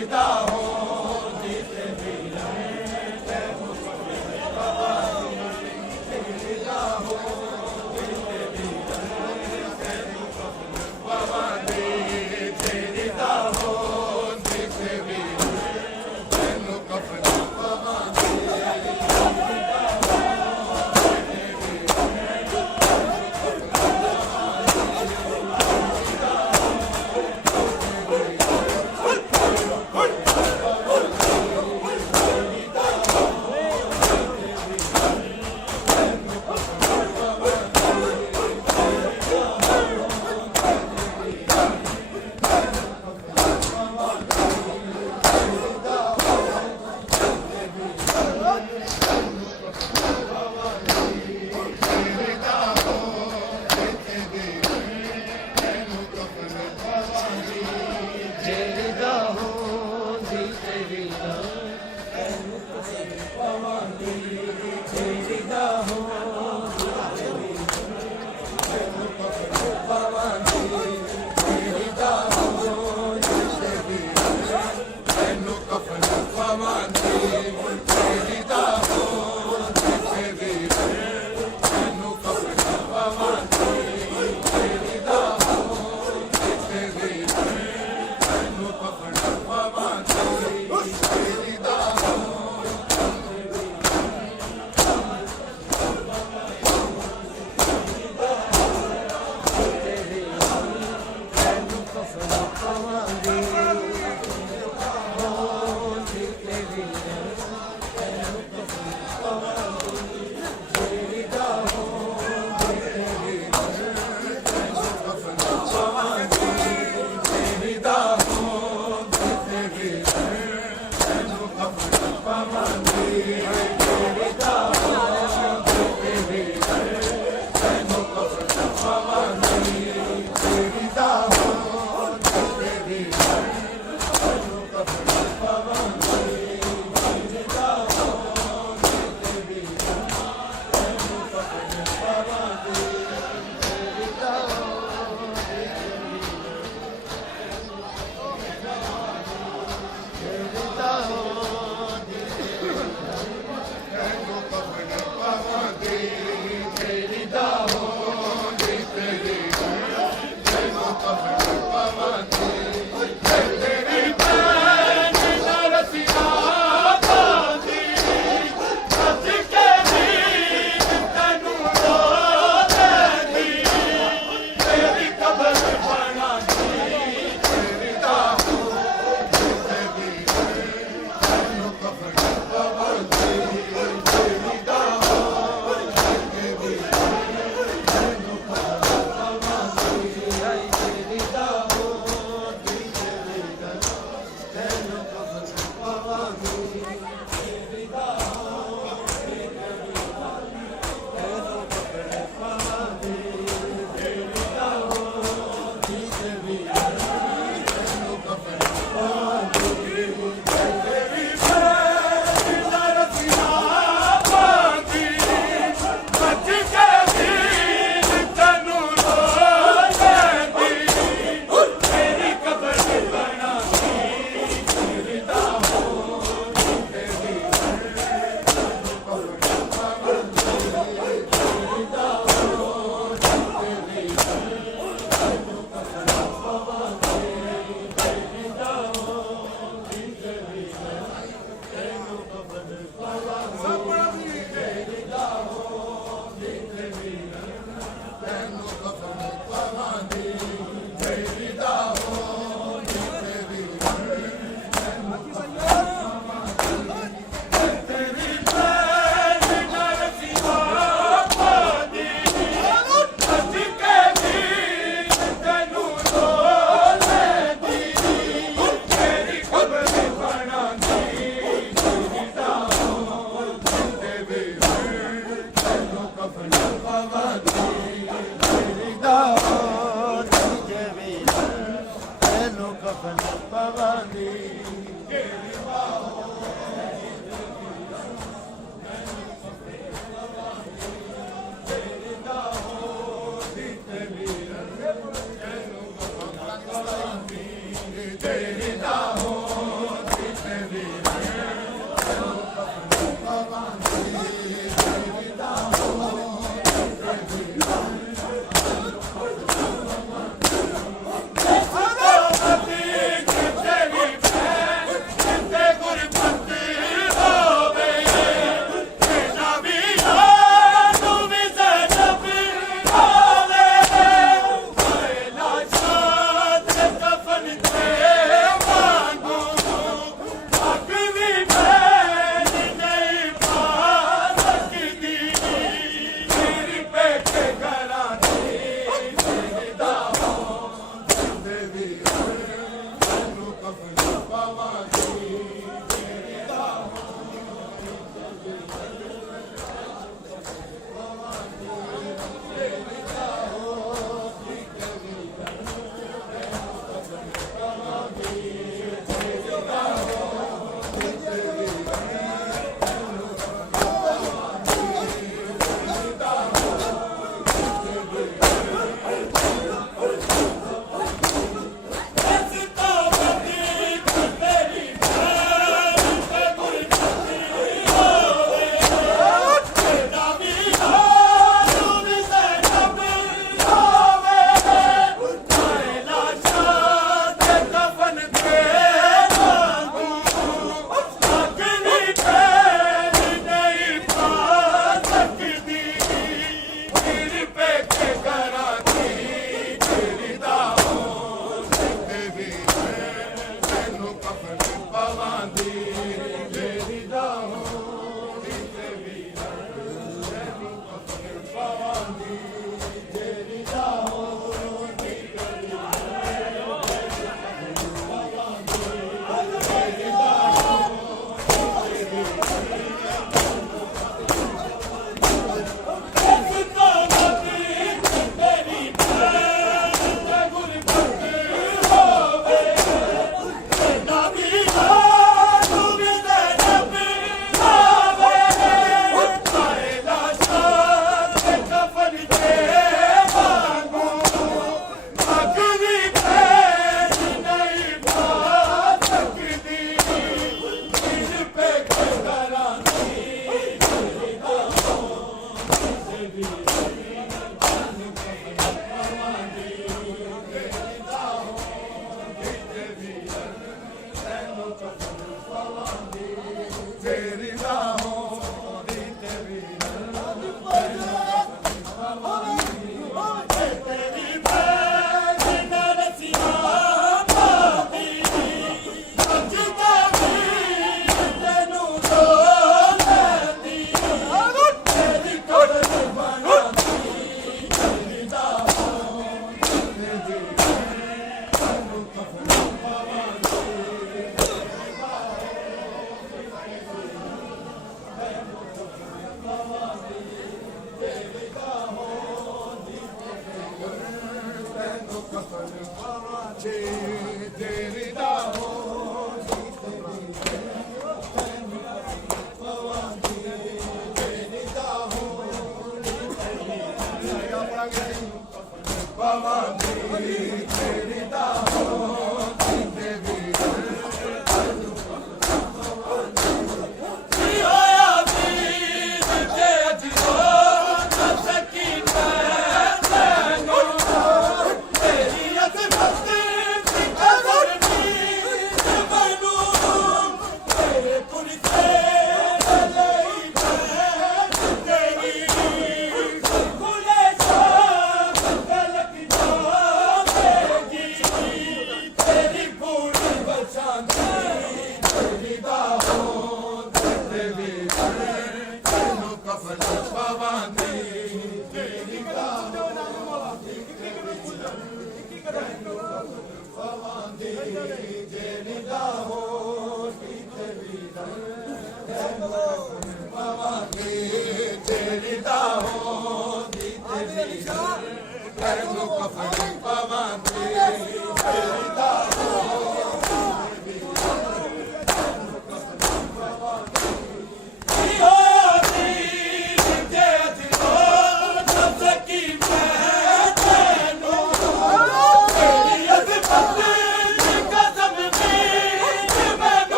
Hey!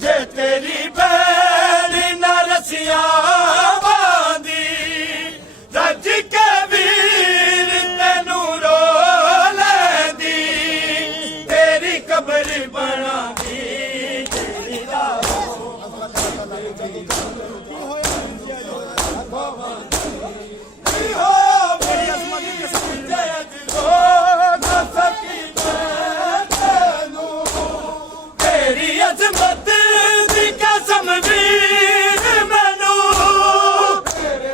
जे तेरी बैल न रसिया बांधी रज के वीर तेनू रो लैंदी तेरी कबर बना दी तेरी तेरी अजमत दी कसम वीर मैनू तेरे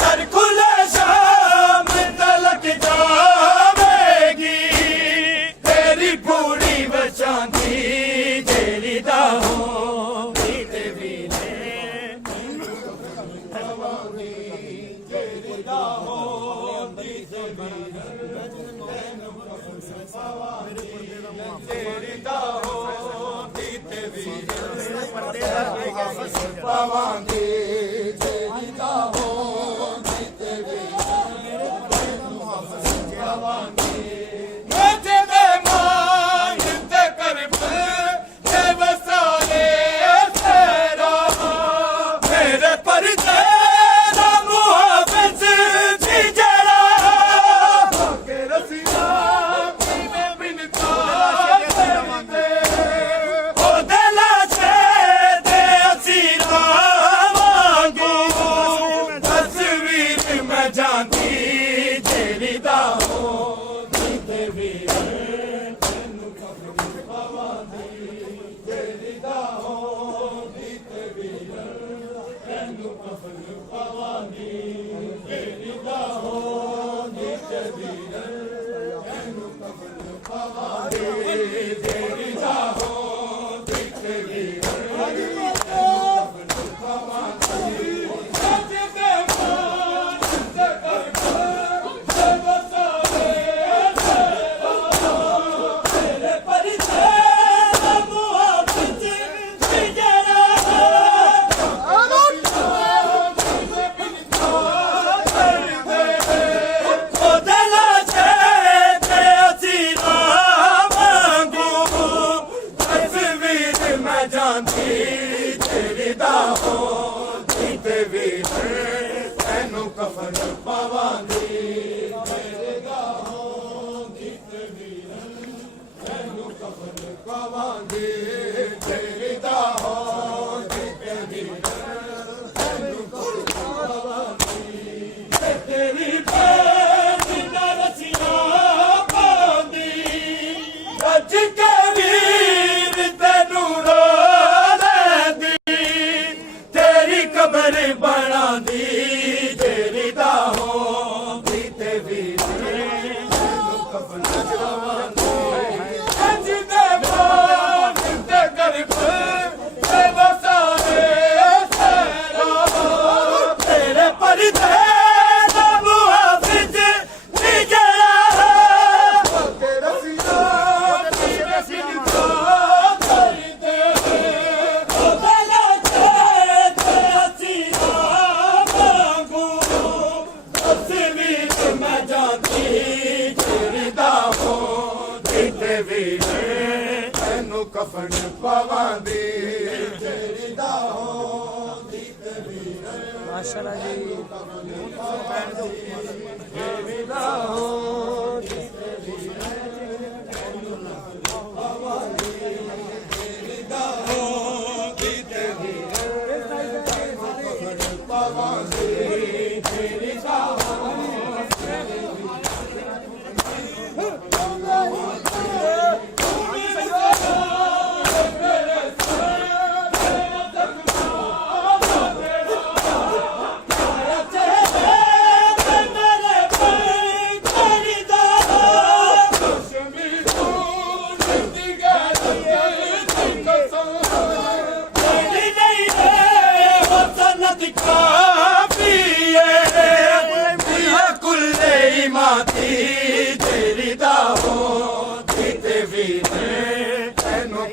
सर खुले शाम तलक जावेगी तेरी पूरी बचांदी जेरी दाहो ते वीरे जेरी दाहो पावांगे तेरी दाहो जीते भी पावांगे मुझे दे मान ते करब ते वसाले तेरा मेरे पर तेरा मुहाफिज जी जरा के रसिया में बिनता ओ दिला से दे असीरा वांगू तस्वीर में जाती जेरी दाहो जीते वीर तेनू कबर पावांदी जेरी दाहो जीते वीर तेनू कबर पावांदी जेरी दाहो जीते वीर तेनू कबर पावांदी जेरी दाहो जीते वीर तेरी दाहो जीते वीर तेनू कफन पावांदी तेरी दाहो जीते वीर तेनू कफन पावांदी तेरी दाहो जीते वीर तेनू कफन पावांदी तेरी बैल न रसिया बांधी रज के वीर तेनू रो कबर बना दी तेरी दाहो जीते वीर तेनू कफन पावांदी जिदे मान ते करब ते वसाले तेरा तेरे पर तेरा मुहाफिज जी जरा के रसिया तेरे बिनता करदे ओ दिला तस्वीर में जाती तेरी दाहो जीते वीर तेनू कफन पावांदी तेरी दाहो जीते वीर माशाअल्लाह जी तेरी दाहो जीते वीर तेनू कफन पावांदी तेरी दाहो जीते वीर तेनू कफन पावांदी तेरी दाहो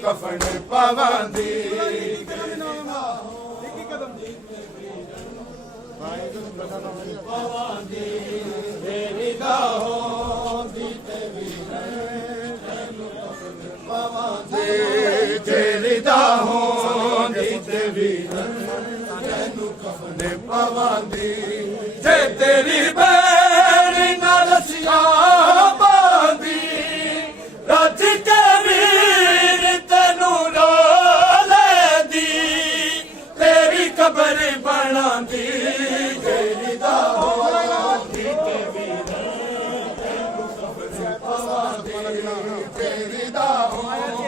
कफन पावांदी ਪਵਾਂਦੀ ਤੇਰੀ ਦਾ ਹੋਂਦੀ ਤੇ ਵੀਰ ਤੈਨੂੰ ਕਫਨ ਪਵਾਂਦੀ ਤੇਰੀ ਦਾ ਹੋਂਦੀ ਤੇ ਵੀਰ ਤੈਨੂੰ ਕਫਨ ਪਵਾਂਦੀ ਜੇ ਤੇਰੀ ਬੈਰੀ ਨਾਲ ਸਿਆ ਬਾਂਦੀ ਰੱਜ ਕੇ ਵੀਰ ਤੈਨੂੰ ਰੋ ਲੈਂਦੀ ਤੇਰੀ ਕਬਰ ਬਣਾਂਦੀ ਤੇਰੀ ਦਾ ਹੋਂਦੀ ਤੇ ਵੀਰ ਤੈਨੂੰ ਕਬਰ ਪਵਾਂਦੀ ਤੇਰੀ ਦਾ ਹੋਂਦੀ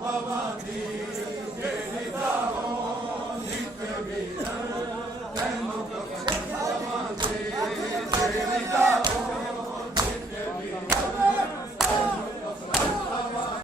ਪਵਾਂਦੀ ਤੇਰੀ ਦਾ ਹੋਂਦੀ ਤੇ ਵੀਰ